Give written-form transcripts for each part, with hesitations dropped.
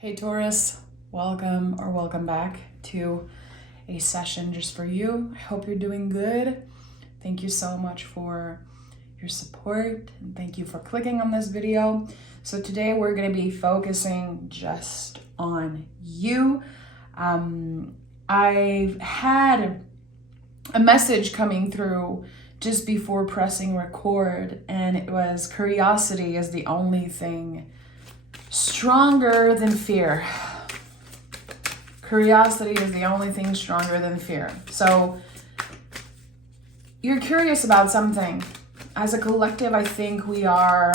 Hey Taurus, welcome back to a session just for you. I hope you're doing good. Thank you so much for your support and thank you for clicking on this video. So today we're going to be focusing just on you. I've had a message coming through just before pressing record, and it was curiosity is the only thing stronger than fear. Curiosity is the only thing stronger than fear. So you're curious about something. As a collective, I think we are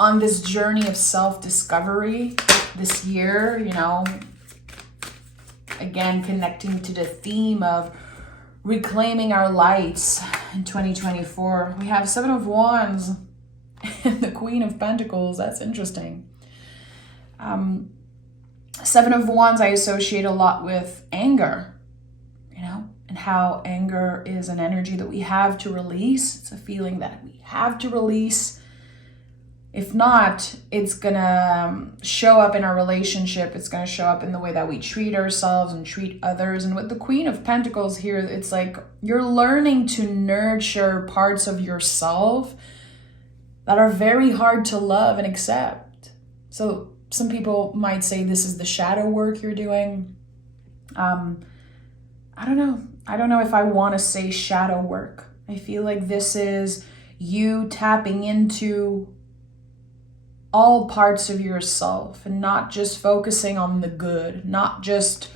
on this journey of self-discovery this year, again, connecting to the theme of reclaiming our lights in 2024. We have Seven of Wands and the Queen of Pentacles. That's interesting. Seven of Wands I associate a lot with anger, and how anger is an energy that we have to release. It's a feeling that we have to release. If not, it's gonna show up in our relationship. It's gonna show up in the way that we treat ourselves and treat others. And with the Queen of Pentacles here, it's like you're learning to nurture parts of yourself that are very hard to love and accept. So some people might say this is the shadow work you're doing. I don't know. I don't know if I want to say shadow work. I feel like this is you tapping into all parts of yourself and not just focusing on the good, not just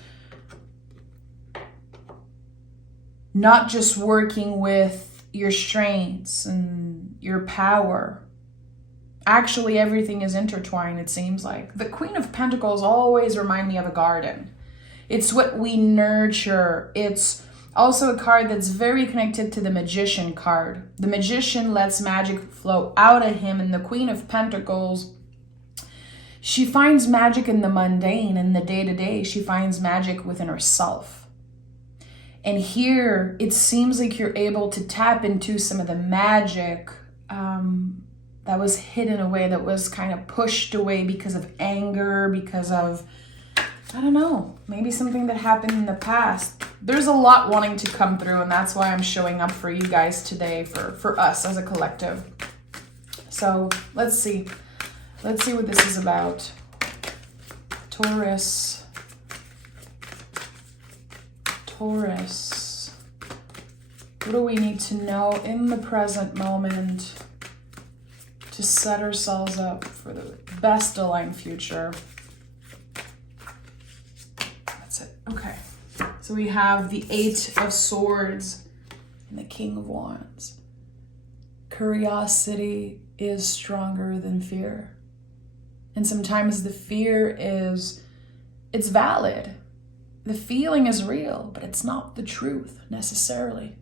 working with your strengths and your power. Actually, everything is intertwined, it seems like. The Queen of Pentacles always remind me of a garden. It's what we nurture. It's also a card that's very connected to the Magician card. The Magician lets magic flow out of him, and the Queen of Pentacles, she finds magic in the mundane, in the day-to-day. She finds magic within herself. And here, it seems like you're able to tap into some of the magic that was hidden away, that was kind of pushed away because of anger, because of, I don't know, maybe something that happened in the past. There's a lot wanting to come through, and that's why I'm showing up for you guys today, for us as a collective. So let's see. Let's see what this is about. Taurus. What do we need to know in the present moment to set ourselves up for the best aligned future? That's it. Okay. So we have the Eight of Swords and the King of Wands. Curiosity is stronger than fear. And sometimes the fear it's valid. The feeling is real, but it's not the truth necessarily.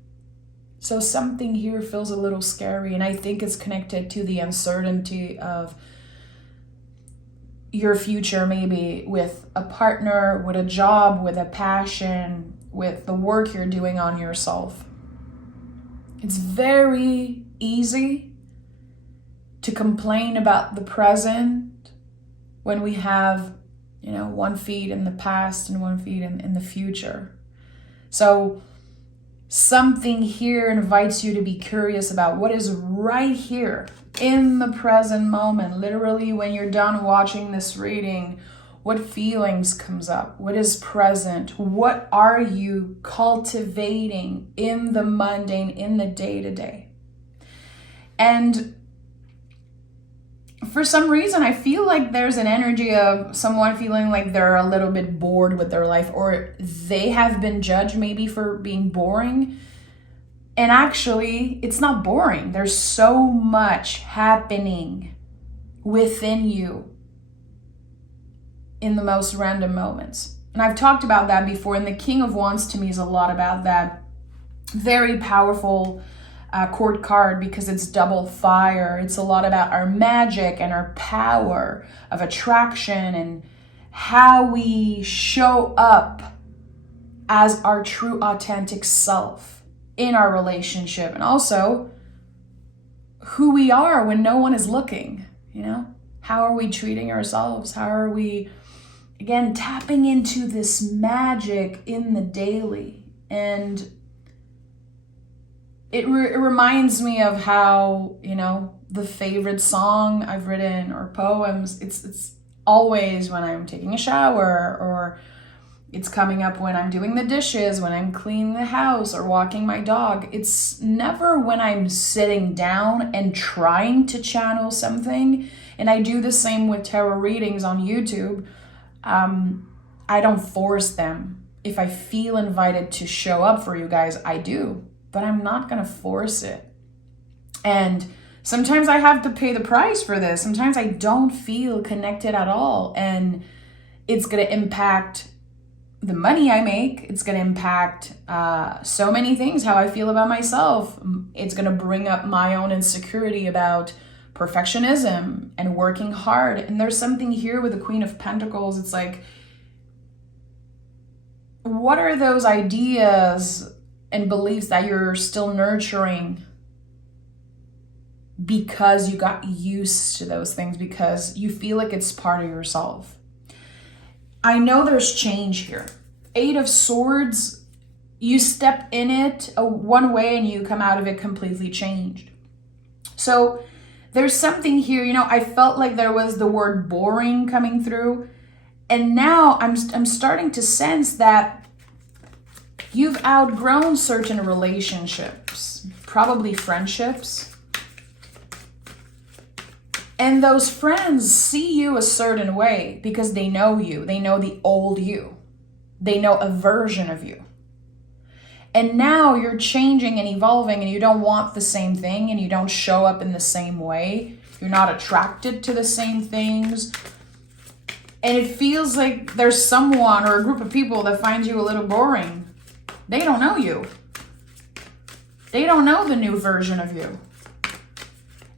So something here feels a little scary, and I think it's connected to the uncertainty of your future, maybe with a partner, with a job, with a passion, with the work you're doing on yourself. It's very easy to complain about the present when we have, one feet in the past and one feet in the future. So something here invites you to be curious about what is right here in the present moment. Literally, when you're done watching this reading, what feelings comes up? What is present? What are you cultivating in the mundane, in the day-to-day? And for some reason, I feel like there's an energy of someone feeling like they're a little bit bored with their life, or they have been judged maybe for being boring. And actually, it's not boring. There's so much happening within you in the most random moments. And I've talked about that before. And the King of Wands to me is a lot about that. Very powerful court card because it's double fire. It's a lot about our magic and our power of attraction and how we show up as our true authentic self in our relationship, and also who we are when no one is looking, How are we treating ourselves? How are we, again, tapping into this magic in the daily? And it reminds me of how, the favorite song I've written or poems, it's always when I'm taking a shower, or it's coming up when I'm doing the dishes, when I'm cleaning the house or walking my dog. It's never when I'm sitting down and trying to channel something. And I do the same with tarot readings on YouTube. I don't force them. If I feel invited to show up for you guys, I do, but I'm not going to force it. And sometimes I have to pay the price for this. Sometimes I don't feel connected at all. And it's going to impact the money I make. It's going to impact so many things, how I feel about myself. It's going to bring up my own insecurity about perfectionism and working hard. And there's something here with the Queen of Pentacles. It's like, what are those ideas and beliefs that you're still nurturing because you got used to those things, because you feel like it's part of yourself? I know there's change here. 8 of Swords, you step in it one way and you come out of it completely changed. So there's something here, I felt like there was the word boring coming through. And now I'm starting to sense that you've outgrown certain relationships, probably friendships. And those friends see you a certain way because they know you. They know the old you. They know a version of you. And now you're changing and evolving, and you don't want the same thing, and you don't show up in the same way. You're not attracted to the same things. And it feels like there's someone or a group of people that finds you a little boring. They don't know you. They don't know the new version of you.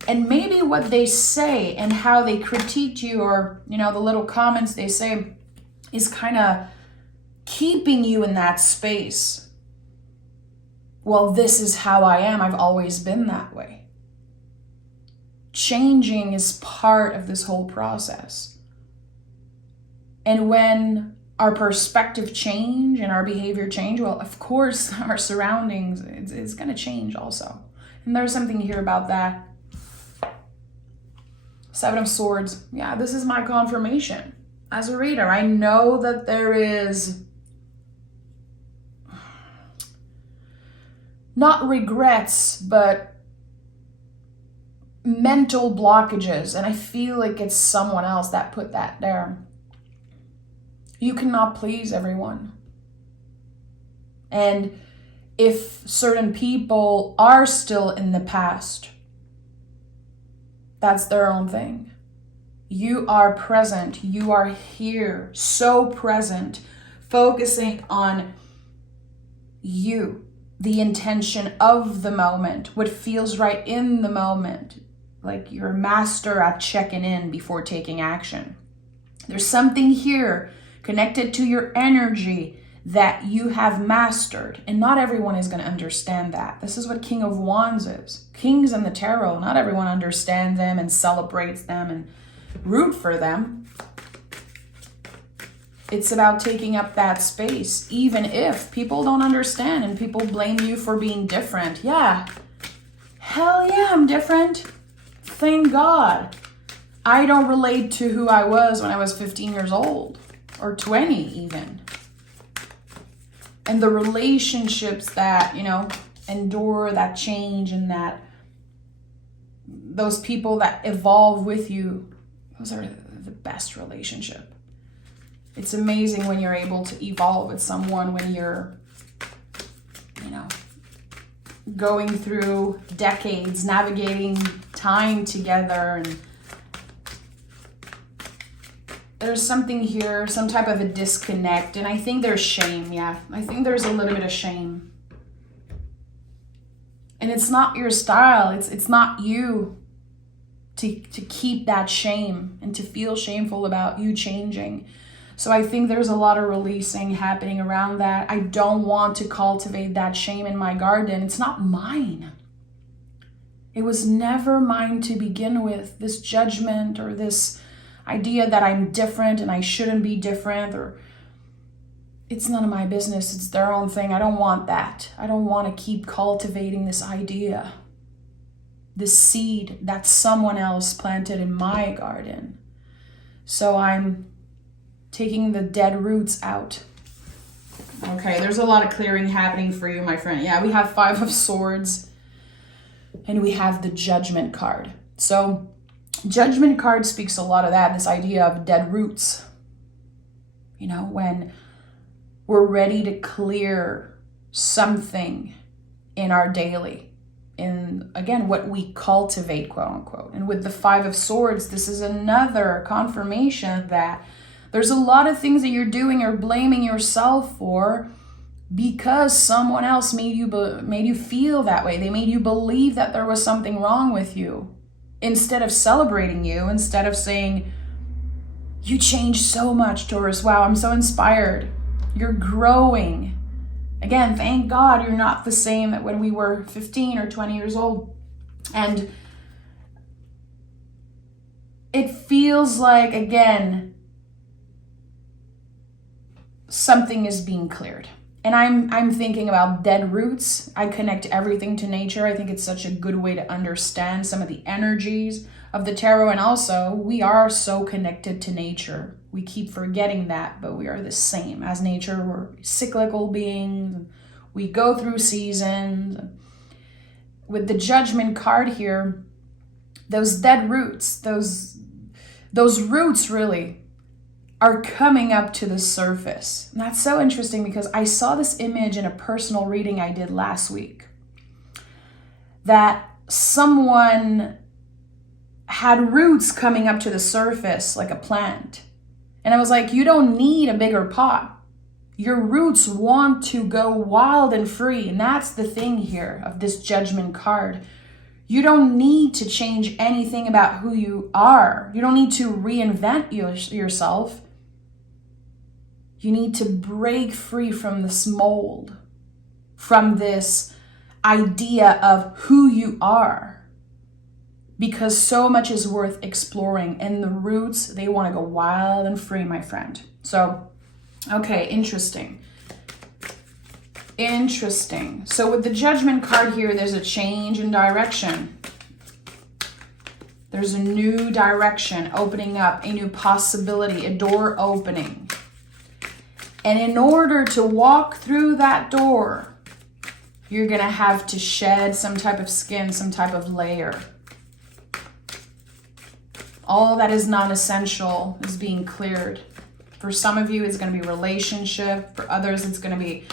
And maybe what they say and how they critique you, or, the little comments they say, is kind of keeping you in that space. Well, this is how I am. I've always been that way. Changing is part of this whole process. And when our perspective change and our behavior change, well, of course, our surroundings, it's going to change also. And there's something here about that. 7 of Swords. Yeah, this is my confirmation. As a reader, I know that there is not regrets, but mental blockages. And I feel like it's someone else that put that there. You cannot please everyone. And if certain people are still in the past, that's their own thing. You are present. You are here, so present, focusing on you, the intention of the moment, what feels right in the moment, like you're a master at checking in before taking action. There's something here connected to your energy that you have mastered. And not everyone is going to understand that. This is what King of Wands is. Kings in the tarot, not everyone understands them and celebrates them and root for them. It's about taking up that space, even if people don't understand and people blame you for being different. Yeah. Hell yeah, I'm different. Thank God. I don't relate to who I was when I was 15 years old, or 20 even. And the relationships that, endure that change, and that those people that evolve with you, those are the best relationship. It's amazing when you're able to evolve with someone, when you're, going through decades, navigating time together. And there's something here, some type of a disconnect. And I think there's shame. Yeah, I think there's a little bit of shame. And it's not your style. It's not you to keep that shame and to feel shameful about you changing. So I think there's a lot of releasing happening around that. I don't want to cultivate that shame in my garden. It's not mine. It was never mine to begin with, this judgment or this idea that I'm different and I shouldn't be different, or it's none of my business, it's their own thing. I don't want that. I don't want to keep cultivating this idea, this seed that someone else planted in my garden. So I'm taking the dead roots out. Okay, there's a lot of clearing happening for you, my friend. Yeah, we have 5 of Swords and we have the Judgment card. So Judgment card speaks a lot of that, this idea of dead roots. You know, when we're ready to clear something in our daily, in, again, what we cultivate, quote unquote. And with the 5 of Swords, this is another confirmation that there's a lot of things that you're doing or blaming yourself for because someone else made you feel that way. They made you believe that there was something wrong with you. Instead of celebrating you, instead of saying, you changed so much, Taurus. Wow, I'm so inspired. You're growing. Again, thank God you're not the same that when we were 15 or 20 years old. And it feels like, again, something is being cleared. And I'm thinking about dead roots. I connect everything to nature. I think it's such a good way to understand some of the energies of the tarot. And also, we are so connected to nature. We keep forgetting that, but we are the same as nature. We're cyclical beings. We go through seasons. With the Judgment card here, those dead roots, those roots really are coming up to the surface. And that's so interesting because I saw this image in a personal reading I did last week, that someone had roots coming up to the surface like a plant. And I was like, you don't need a bigger pot. Your roots want to go wild and free. And that's the thing here of this Judgment card. You don't need to change anything about who you are. You don't need to reinvent yourself. You need to break free from this mold, from this idea of who you are, because so much is worth exploring. And the roots, they want to go wild and free, my friend. So, okay, interesting. Interesting. So with the Judgment card here, there's a change in direction. There's a new direction opening up, a new possibility, a door opening. And in order to walk through that door, you're going to have to shed some type of skin, some type of layer. All that is non-essential is being cleared. For some of you, it's going to be relationship. For others, it's going to be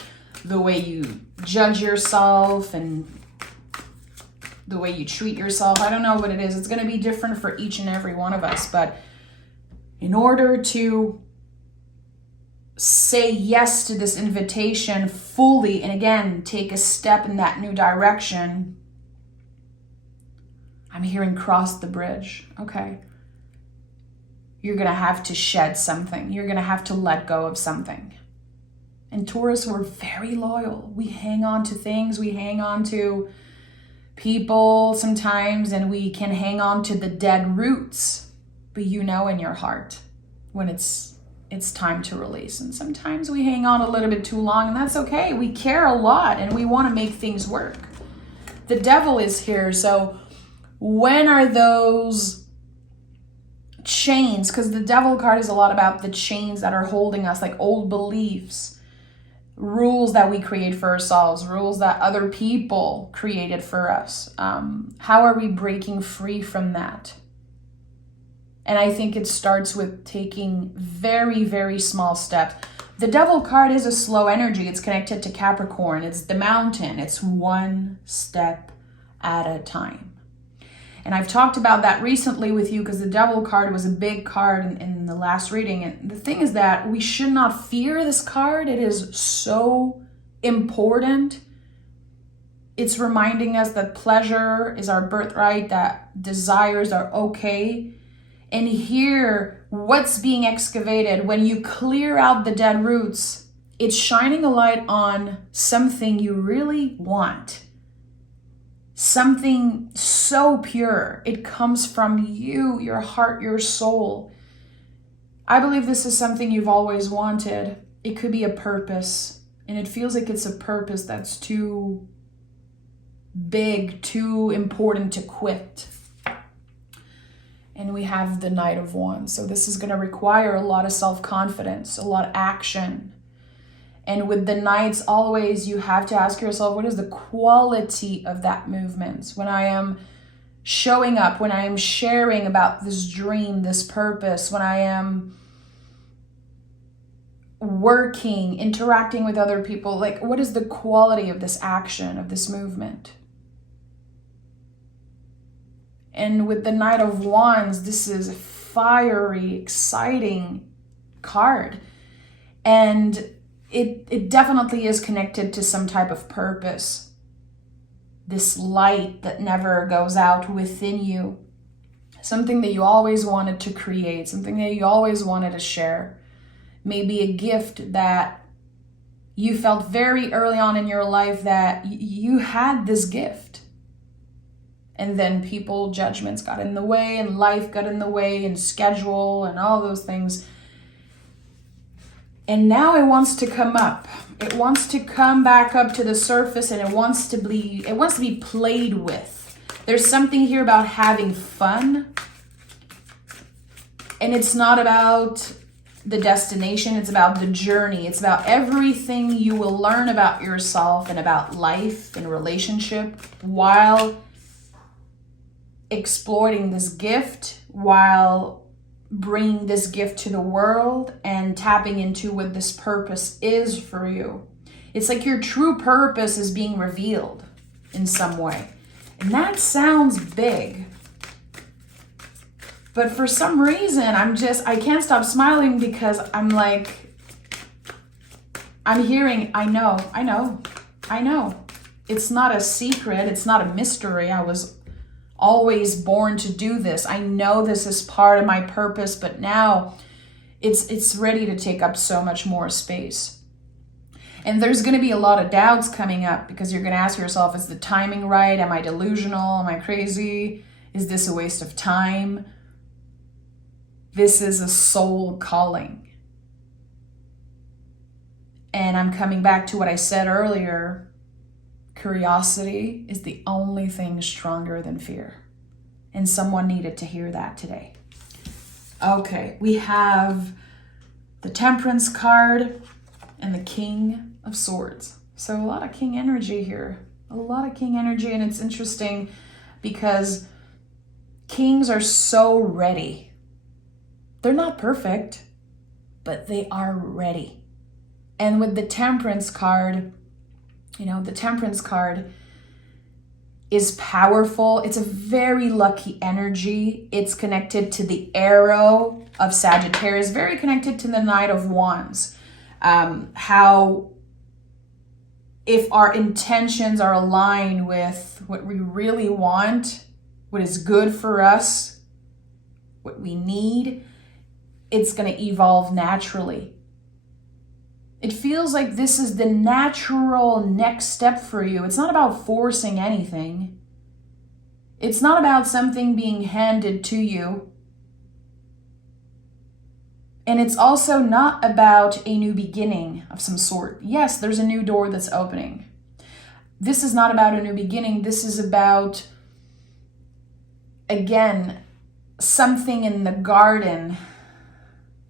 the way you judge yourself and the way you treat yourself. I don't know what it is. It's going to be different for each and every one of us. But in order to say yes to this invitation fully, and again, take a step in that new direction, I'm hearing cross the bridge. Okay. You're going to have to shed something. You're going to have to let go of something. And Taurus, we're very loyal. We hang on to things. We hang on to people sometimes, and we can hang on to the dead roots. But you know in your heart when it's time to release. And sometimes we hang on a little bit too long, and that's okay. We care a lot, and we want to make things work. The devil is here. So when are those chains? Because the devil card is a lot about the chains that are holding us, like old beliefs, rules that we create for ourselves, rules that other people created for us. How are we breaking free from that? And I think it starts with taking very, very small steps. The devil card is a slow energy. It's connected to Capricorn. It's the mountain. It's one step at a time. And I've talked about that recently with you because the devil card was a big card in the last reading. And the thing is that we should not fear this card. It is so important. It's reminding us that pleasure is our birthright, that desires are okay. And here, what's being excavated, when you clear out the dead roots, it's shining a light on something you really want. something so pure. It comes from you, your heart, your soul. I believe this is something you've always wanted. It could be a purpose, and it feels like it's a purpose that's too big, too important to quit. And we have the Knight of Wands. So this is going to require a lot of self-confidence, a lot of action. And with the Knights, always you have to ask yourself, what is the quality of that movement? When I am showing up, when I am sharing about this dream, this purpose, when I am working, interacting with other people, like what is the quality of this action, of this movement? And with the Knight of Wands, this is a fiery, exciting card. And it definitely is connected to some type of purpose. This light that never goes out within you. Something that you always wanted to create, something that you always wanted to share. Maybe a gift that you felt very early on in your life that you had this gift. And then judgments got in the way, and life got in the way, and schedule, and all those things. And now it wants to come up. It wants to come back up to the surface, and it wants to be played with. There's something here about having fun. And it's not about the destination, it's about the journey. It's about everything you will learn about yourself and about life and relationship while exploiting this gift, while bringing this gift to the world and tapping into what this purpose is for you. It's like your true purpose is being revealed in some way. And that sounds big. But for some reason, I can't stop smiling because I'm hearing, I know. It's not a secret. It's not a mystery. I was always born to do this. I know this is part of my purpose, but now it's ready to take up so much more space. And there's going to be a lot of doubts coming up because you're going to ask yourself, is the timing right? Am I delusional? Am I crazy? Is this a waste of time? This is a soul calling. And I'm coming back to what I said earlier. Curiosity is the only thing stronger than fear. And someone needed to hear that today. Okay, we have the Temperance card and the King of Swords. So a lot of King energy here. A lot of King energy, and it's interesting because Kings are so ready. They're not perfect, but they are ready. And with the Temperance card, the Temperance card is powerful. It's a very lucky energy. It's connected to the arrow of Sagittarius, very connected to the Knight of Wands. How if our intentions are aligned with what we really want, what is good for us, what we need, it's going to evolve naturally. It feels like this is the natural next step for you. It's not about forcing anything. It's not about something being handed to you. And it's also not about a new beginning of some sort. Yes, there's a new door that's opening. This is not about a new beginning. This is about, again, something in the garden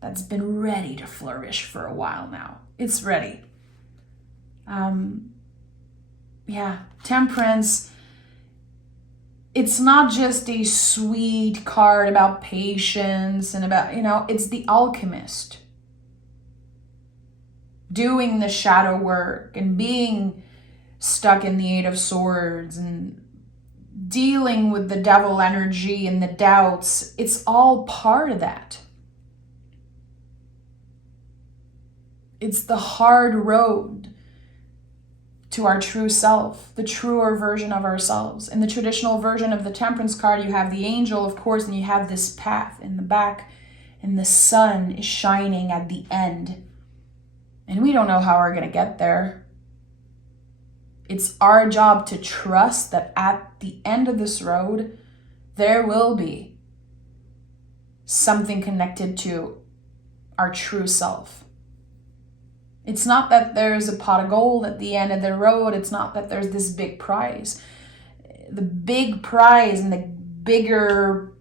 that's been ready to flourish for a while now. It's ready. Temperance. It's not just a sweet card about patience and about, it's the alchemist. Doing the shadow work and being stuck in the Eight of Swords and dealing with the devil energy and the doubts. It's all part of that. It's the hard road to our true self, the truer version of ourselves. In the traditional version of the Temperance card, you have the angel, of course, and you have this path in the back, and the sun is shining at the end. And we don't know how we're going to get there. It's our job to trust that at the end of this road, there will be something connected to our true self. It's not that there's a pot of gold at the end of the road. It's not that there's this big prize. The big prize and the bigger,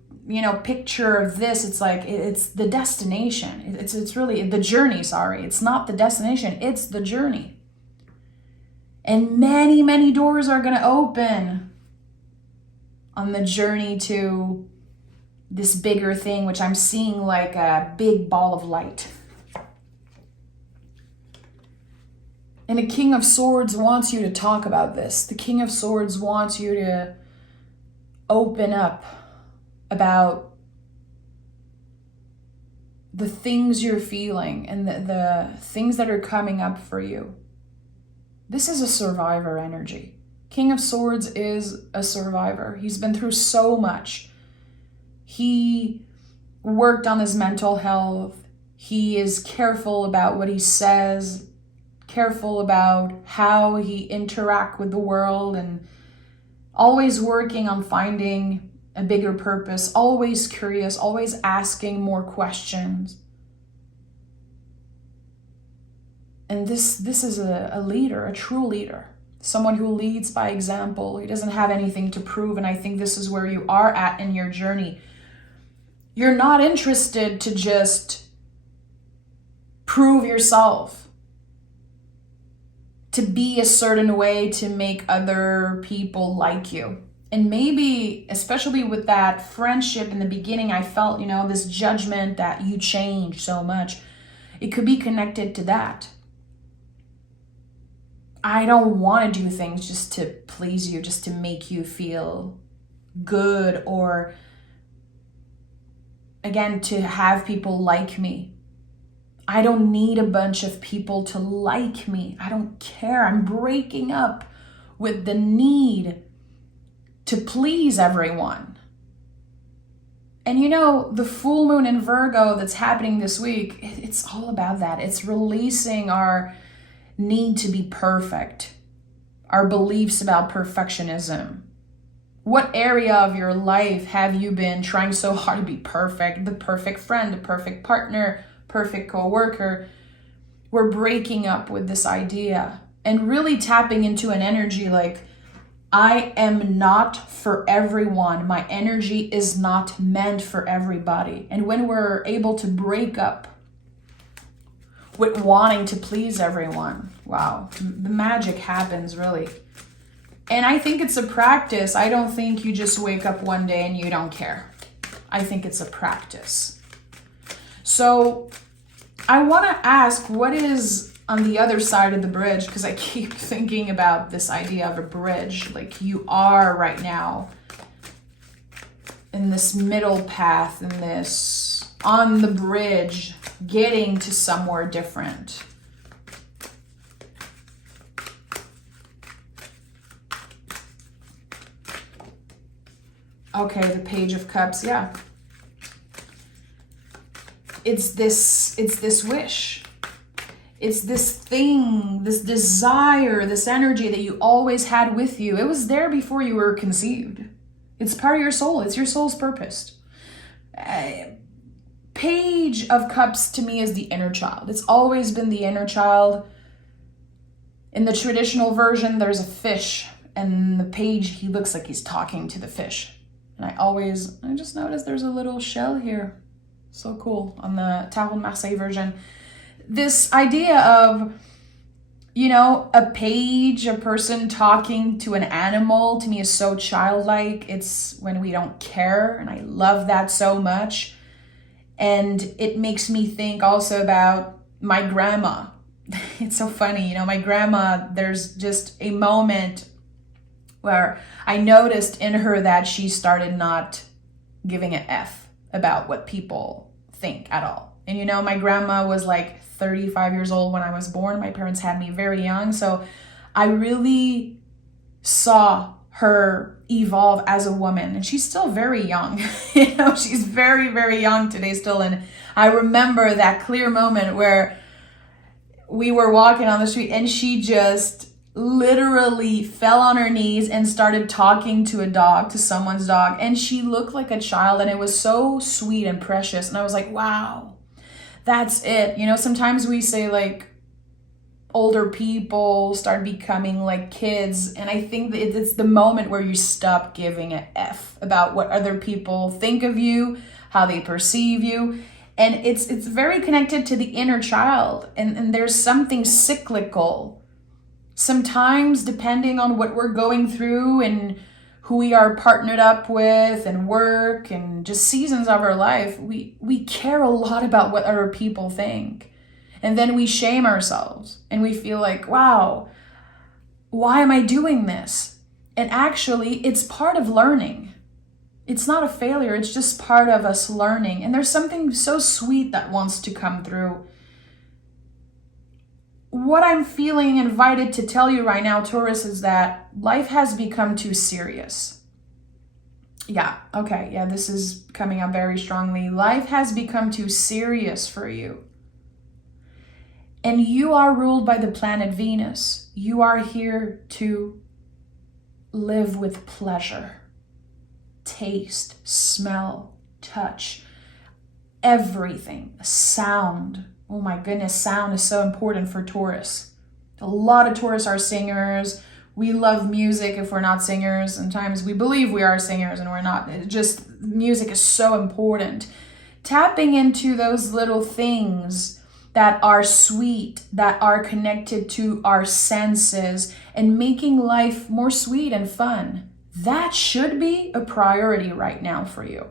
picture of this, it's like, it's the destination. It's really the journey, sorry. It's not the destination, it's the journey. And many, many doors are going to open on the journey to this bigger thing, which I'm seeing like a big ball of light. And the King of Swords wants you to talk about this. The King of Swords wants you to open up about the things you're feeling and the things that are coming up for you. This is a survivor energy. King of Swords is a survivor. He's been through so much. He worked on his mental health. He is careful about what he says, careful about how he interacts with the world, and always working on finding a bigger purpose, always curious, always asking more questions. And this is a leader, a true leader, someone who leads by example. He doesn't have anything to prove, and I think this is where you are at in your journey. You're not interested to just prove yourself, to be a certain way, to make other people like you. And maybe, especially with that friendship in the beginning, I felt, this judgment that you changed so much. It could be connected to that. I don't want to do things just to please you, just to make you feel good, or again, to have people like me. I don't need a bunch of people to like me. I don't care. I'm breaking up with the need to please everyone. And the full moon in Virgo that's happening this week, it's all about that. It's releasing our need to be perfect, our beliefs about perfectionism. What area of your life have you been trying so hard to be perfect? The perfect friend, the perfect partner, perfect co-worker. We're breaking up with this idea and really tapping into an energy like, I am not for everyone. My energy is not meant for everybody. And when we're able to break up with wanting to please everyone, wow, the magic happens really. And I think it's a practice. I don't think you just wake up one day and you don't care. I think it's a practice. So I want to ask, what is on the other side of the bridge? Because I keep thinking about this idea of a bridge. Like you are right now in this middle path, in this, on the bridge, getting to somewhere different. Okay, the Page of Cups, yeah. It's this wish. It's this thing, this desire, this energy that you always had with you. It was there before you were conceived. It's part of your soul. It's your soul's purpose. Page of Cups to me is the inner child. It's always been the inner child. In the traditional version, there's a fish, and the page, he looks like he's talking to the fish. And I just noticed there's a little shell here. So cool on the TAURUS Marseille version. This idea of, a page, a person talking to an animal, to me is so childlike. It's when we don't care, and I love that so much. And it makes me think also about my grandma. It's so funny, my grandma, there's just a moment where I noticed in her that she started not giving an F about what people think at all. And my grandma was like 35 years old when I was born. My parents had me very young. So I really saw her evolve as a woman. And she's still very young. She's very, very young today still. And I remember that clear moment where we were walking on the street and she just literally fell on her knees and started talking to a dog, to someone's dog. And she looked like a child, and it was so sweet and precious. And I was like, wow, that's it. You know, sometimes we say like older people start becoming like kids. And I think that it's the moment where you stop giving a F about what other people think of you, how they perceive you. And it's very connected to the inner child. And there's something cyclical. Sometimes, depending on what we're going through and who we are partnered up with and work and just seasons of our life, we care a lot about what other people think. And then we shame ourselves and we feel like, wow, why am I doing this? And actually, it's part of learning. It's not a failure. It's just part of us learning. And there's something so sweet that wants to come through. What I'm feeling invited to tell you right now, Taurus, is that life has become too serious. Yeah, okay, yeah, this is coming up very strongly. Life has become too serious for you. And you are ruled by the planet Venus. You are here to live with pleasure. Taste, smell, touch, everything, sound. Oh my goodness, sound is so important for Taurus. A lot of Taurus are singers. We love music if we're not singers. Sometimes we believe we are singers and we're not. Music is so important. Tapping into those little things that are sweet, that are connected to our senses, and making life more sweet and fun. That should be a priority right now for you.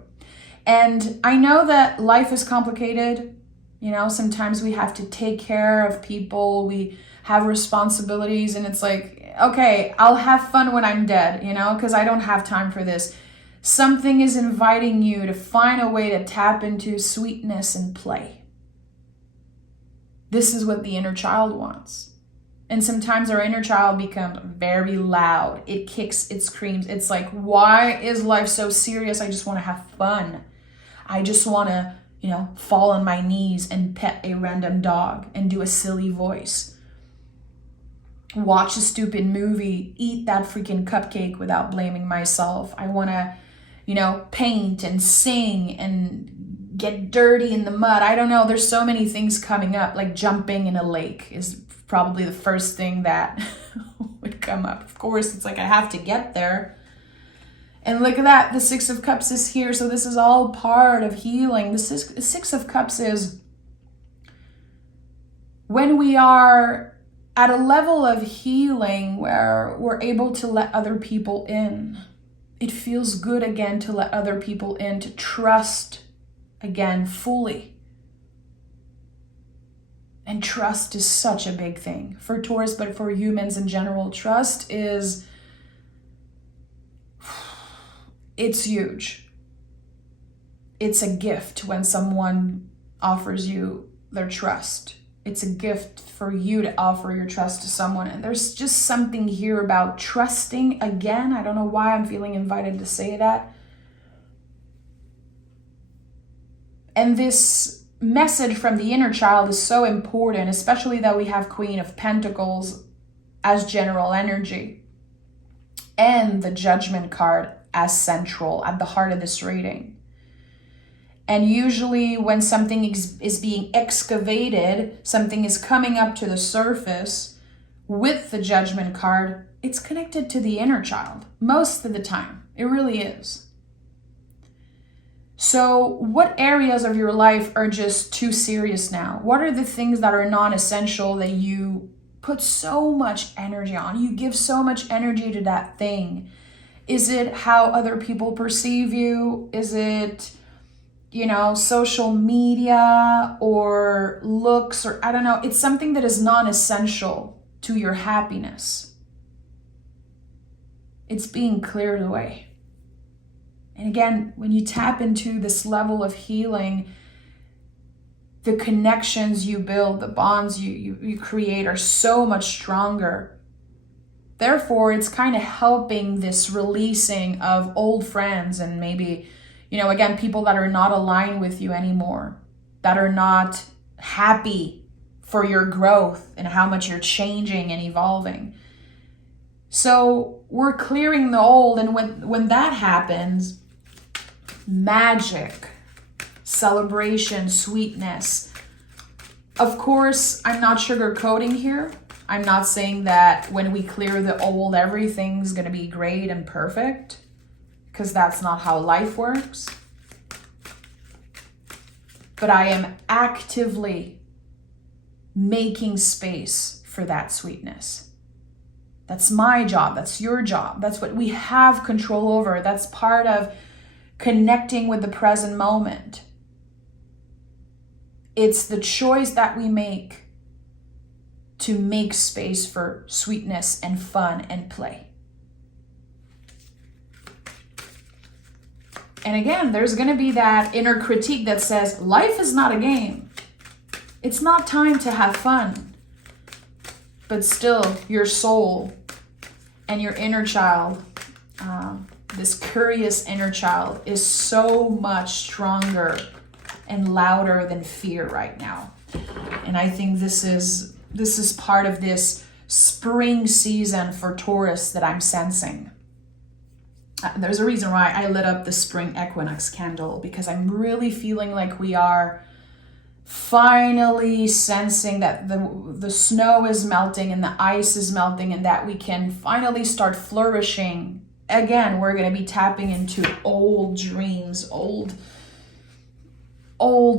And I know that life is complicated. You know, sometimes we have to take care of people. We have responsibilities, and it's like, okay, I'll have fun when I'm dead, you know, because I don't have time for this. Something is inviting you to find a way to tap into sweetness and play. This is what the inner child wants. And sometimes our inner child becomes very loud. It kicks, it screams. It's like, why is life so serious? I just want to have fun. I just want to, you know, fall on my knees and pet a random dog and do a silly voice. Watch a stupid movie, eat that freaking cupcake without blaming myself. I want to, you know, paint and sing and get dirty in the mud. I don't know. There's so many things coming up, like jumping in a lake is probably the first thing that would come up. Of course, it's like I have to get there. And look at that. The Six of Cups is here. So this is all part of healing. The Six of Cups is when we are at a level of healing where we're able to let other people in. It feels good again to let other people in, to trust again fully. And trust is such a big thing for Taurus, but for humans in general. Trust is, it's huge. It's a gift when someone offers you their trust. It's a gift for you to offer your trust to someone. And there's just something here about trusting again. I don't know why I'm feeling invited to say that. And this message from the inner child is so important, especially that we have Queen of Pentacles as general energy and the Judgment card as central at the heart of this reading. And usually when something is being excavated, something is coming up to the surface with the Judgment card, it's connected to the inner child most of the time. It really is. So what areas of your life are just too serious now? What are the things that are non-essential that you put so much energy on? You give so much energy to that thing. Is it how other people perceive you? Is it, you know, social media or looks, or I don't know. It's something that is non-essential to your happiness. It's being cleared away. And again, when you tap into this level of healing, the connections you build, the bonds you create are so much stronger. Therefore, it's kind of helping this releasing of old friends and maybe, you know, again, people that are not aligned with you anymore, that are not happy for your growth and how much you're changing and evolving. So we're clearing the old, and when that happens, magic, celebration, sweetness. Of course, I'm not sugarcoating here. I'm not saying that when we clear the old, everything's going to be great and perfect, because that's not how life works. But I am actively making space for that sweetness. That's my job. That's your job. That's what we have control over. That's part of connecting with the present moment. It's the choice that we make to make space for sweetness and fun and play. And again, there's going to be that inner critique that says, life is not a game. It's not time to have fun. But still, your soul and your inner child, this curious inner child, is so much stronger and louder than fear right now. And I think this is part of this spring season for Taurus that I'm sensing. There's a reason why I lit up the spring equinox candle, because I'm really feeling like we are finally sensing that the snow is melting and the ice is melting, and that we can finally start flourishing. Again, we're going to be tapping into old dreams, old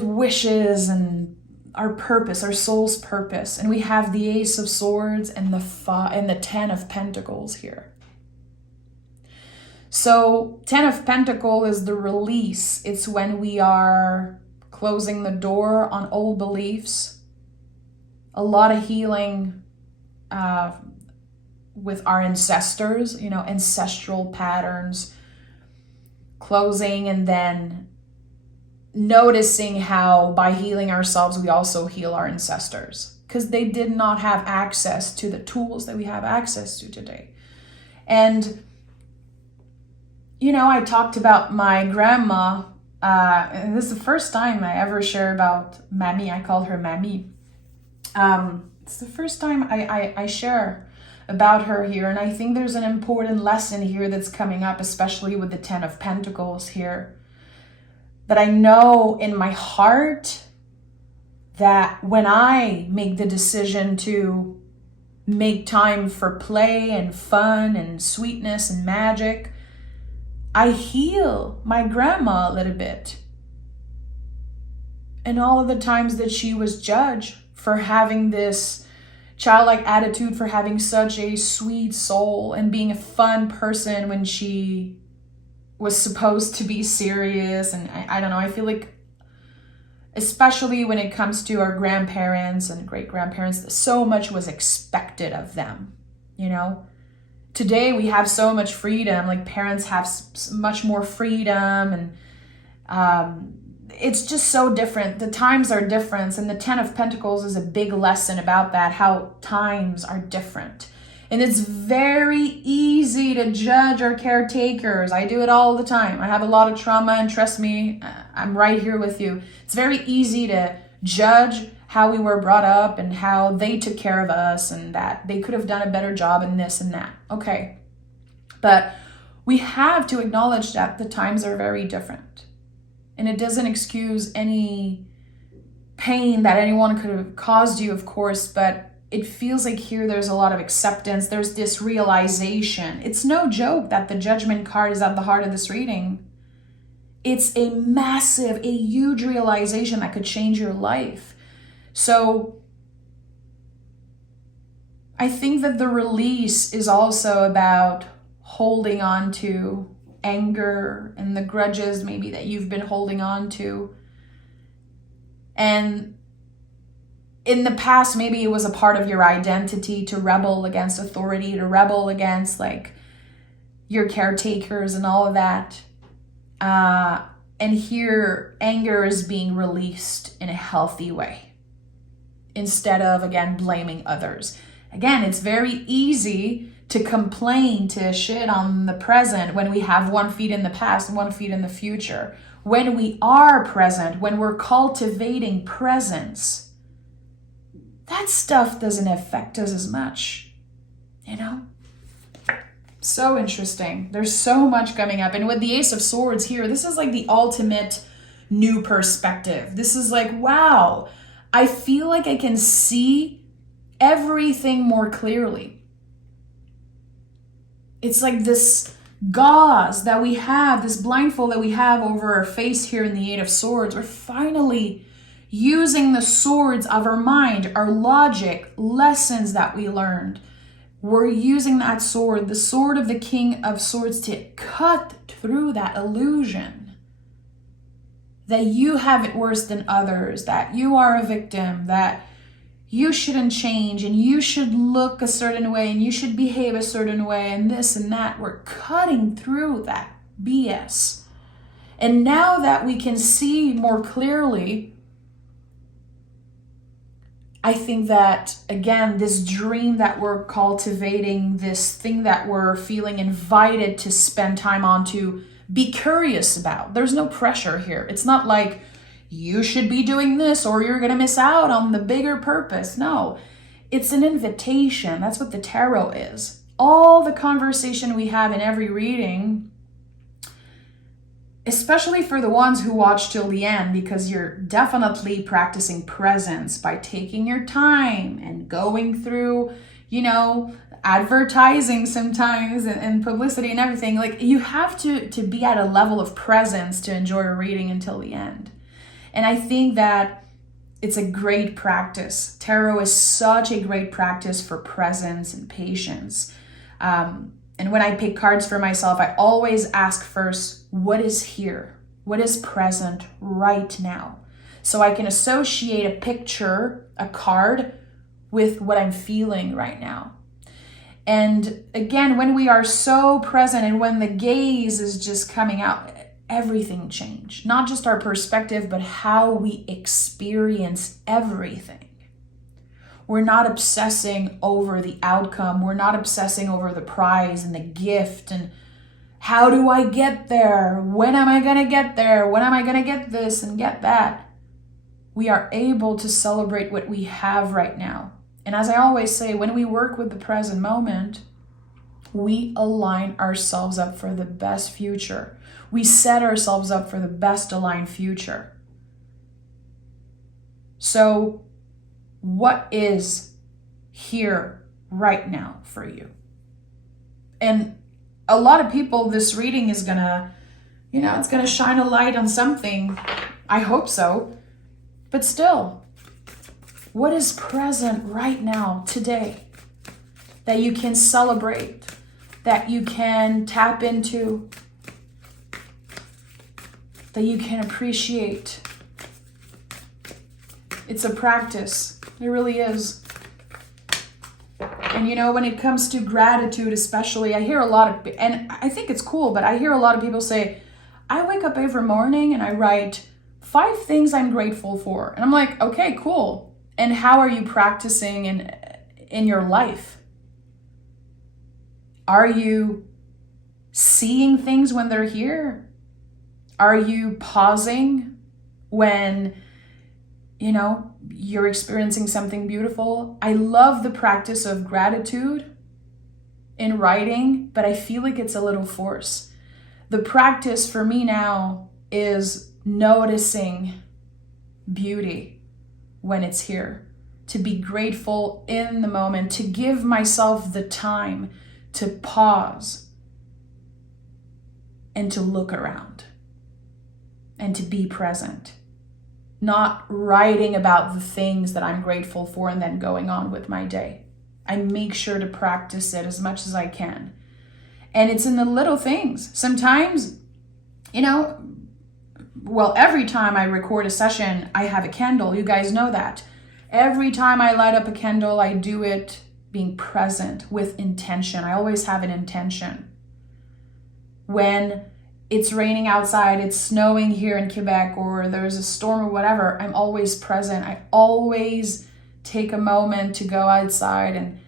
wishes, and our purpose, our soul's purpose. And we have the Ace of Swords and the Ten of Pentacles here. So 10 of Pentacles is the release. It's when we are closing the door on old beliefs. A lot of healing with our ancestors, ancestral patterns. Closing and then noticing how by healing ourselves, we also heal our ancestors. Because they did not have access to the tools that we have access to today. And I talked about my grandma, and this is the first time I ever share about Mammy. I called her Mammy. It's the first time I share about her here, and I think there's an important lesson here that's coming up, especially with the 10 of Pentacles here. But I know in my heart that when I make the decision to make time for play and fun and sweetness and magic, I heal my grandma a little bit. And all of the times that she was judged for having this childlike attitude, for having such a sweet soul and being a fun person when she was supposed to be serious. And I don't know, I feel like, especially when it comes to our grandparents and great-grandparents, so much was expected of them, Today we have so much freedom, like parents have much more freedom, and it's just so different. The times are different, and the 10 of Pentacles is a big lesson about that, how times are different. And it's very easy to judge our caretakers. I do it all the time. I have a lot of trauma, and trust me, I'm right here with you. It's very easy to judge how we were brought up and how they took care of us and that they could have done a better job in this and that. Okay. But we have to acknowledge that the times are very different. And it doesn't excuse any pain that anyone could have caused you, of course, but it feels like here there's a lot of acceptance. There's this realization. It's no joke that the Judgment card is at the heart of this reading. It's a huge realization that could change your life. So I think that the release is also about holding on to anger and the grudges maybe that you've been holding on to. And in the past, maybe it was a part of your identity to rebel against authority, to rebel against your caretakers and all of that. And here, anger is being released in a healthy way, instead of, again, blaming others. Again, it's very easy to complain, to shit on the present when we have 1 foot in the past and 1 foot in the future. When we are present, when we're cultivating presence, that stuff doesn't affect us as much, So interesting. There's so much coming up. And with the Ace of Swords here, this is like the ultimate new perspective. This is like, wow, I feel like I can see everything more clearly. It's like this gauze that we have, this blindfold that we have over our face here in the Eight of Swords. We're finally using the swords of our mind, our logic, lessons that we learned. We're using that sword, the sword of the King of Swords, to cut through that illusion that you have it worse than others, that you are a victim, that you shouldn't change and you should look a certain way and you should behave a certain way and this and that. We're cutting through that BS. And now that we can see more clearly, I think that, again, this dream that we're cultivating, this thing that we're feeling invited to spend time on, to be curious about. There's no pressure here. It's not like you should be doing this or you're going to miss out on the bigger purpose. No, it's an invitation. That's what the tarot is. All the conversation we have in every reading, especially for the ones who watch till the end, because you're definitely practicing presence by taking your time and going through, advertising sometimes and publicity and everything. Like, you have to be at a level of presence to enjoy a reading until the end. And I think that it's a great practice. Tarot is such a great practice for presence and patience. And when I pick cards for myself, I always ask first, what is here? What is present right now? So I can associate a picture, a card, with what I'm feeling right now. And again, when we are so present and when the gaze is just coming out, everything changes. Not just our perspective, but how we experience everything. We're not obsessing over the outcome. We're not obsessing over the prize and the gift and how do I get there? When am I going to get there? When am I going to get this and get that? We are able to celebrate what we have right now. And as I always say, when we work with the present moment, we align ourselves up for the best future. We set ourselves up for the best aligned future. So, what is here right now for you? And a lot of people, this reading is gonna, it's gonna shine a light on something. I hope so. But still, what is present right now, today, that you can celebrate, that you can tap into, that you can appreciate? It's a practice. It really is. And when it comes to gratitude especially, I hear a lot of, and I think it's cool, but I hear a lot of people say, I wake up every morning and I write 5 things I'm grateful for. And I'm like, okay, cool. And how are you practicing in your life? Are you seeing things when they're here? Are you pausing when you're experiencing something beautiful? I love the practice of gratitude in writing, but I feel like it's a little forced. The practice for me now is noticing beauty when it's here, to be grateful in the moment, to give myself the time to pause and to look around and to be present. Not writing about the things that I'm grateful for and then going on with my day. I make sure to practice it as much as I can. And it's in the little things. Sometimes, every time I record a session, I have a candle. You guys know that. Every time I light up a candle, I do it being present with intention. I always have an intention. When it's raining outside, it's snowing here in Quebec, or there's a storm or whatever, I'm always present. I always take a moment to go outside and,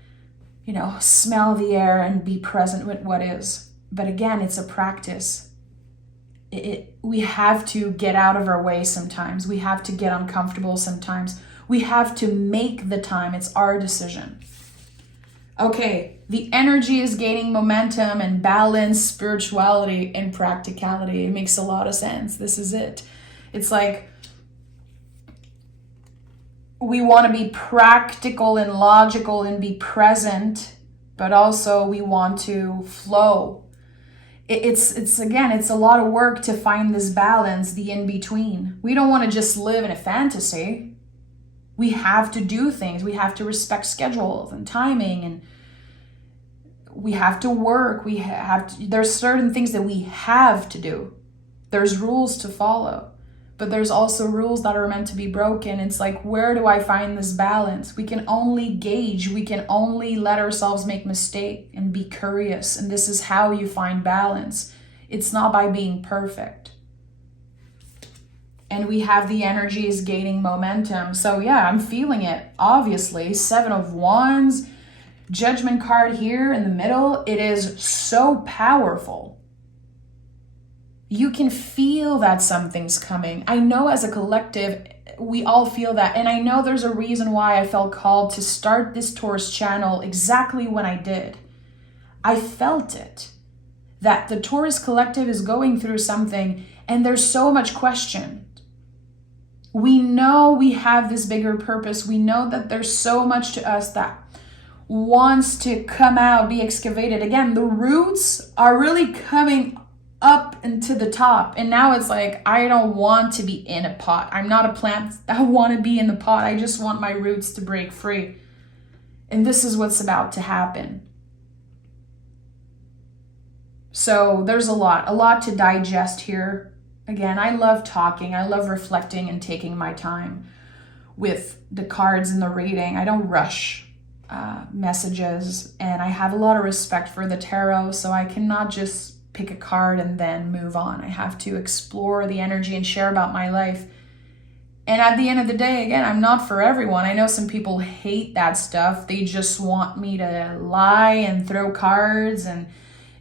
smell the air and be present with what is. But again, it's a practice. We have to get out of our way sometimes. We have to get uncomfortable sometimes. We have to make the time. It's our decision. Okay, the energy is gaining momentum and balance, spirituality, and practicality. It makes a lot of sense. This is it. It's like we want to be practical and logical and be present, but also we want to flow. It's again, it's a lot of work to find this balance, the in-between. We don't want to just live in a fantasy. We have to do things. We have to respect schedules and timing, and we have to work. There's certain things that we have to do. There's rules to follow, but there's also rules that are meant to be broken. It's like, where do I find this balance? We can only gauge. We can only let ourselves make mistakes and be curious. And this is how you find balance. It's not by being perfect. And we have the energy is gaining momentum. So yeah, I'm feeling it, obviously. 7 of Wands, Judgment card here in the middle. It is so powerful. You can feel that something's coming. I know as a collective, we all feel that. And I know there's a reason why I felt called to start this Taurus channel exactly when I did. I felt it. That the Taurus collective is going through something and there's so much question. We know we have this bigger purpose. We know that there's so much to us that wants to come out, be excavated. Again, the roots are really coming up into the top. And now it's like, I don't want to be in a pot. I'm not a plant. I want to be in the pot. I just want my roots to break free. And this is what's about to happen. So there's a lot to digest here. Again, I love talking. I love reflecting and taking my time with the cards and the reading. I don't rush messages, and I have a lot of respect for the tarot, so I cannot just pick a card and then move on. I have to explore the energy and share about my life. And at the end of the day, again, I'm not for everyone. I know some people hate that stuff. They just want me to lie and throw cards, and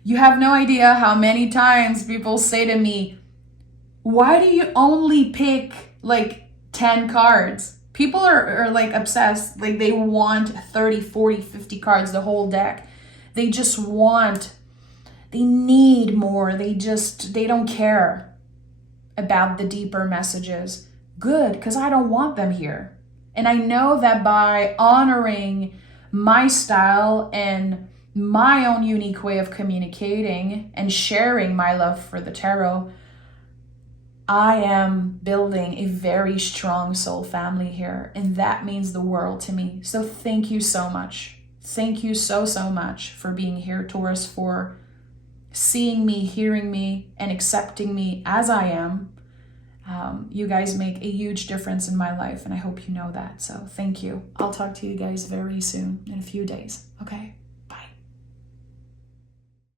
you have no idea how many times people say to me, why do you only pick like 10 cards? People are like obsessed. Like they want 30, 40, 50 cards, the whole deck. They need more. They don't care about the deeper messages. Good, because I don't want them here. And I know that by honoring my style and my own unique way of communicating and sharing my love for the tarot, I am building a very strong soul family here, and that means the world to me. So thank you so much. Thank you so much for being here, Taurus, for seeing me, hearing me, and accepting me as I am. You guys make a huge difference in my life, and I hope you know that. So thank you. I'll talk to you guys very soon, in a few days. Okay?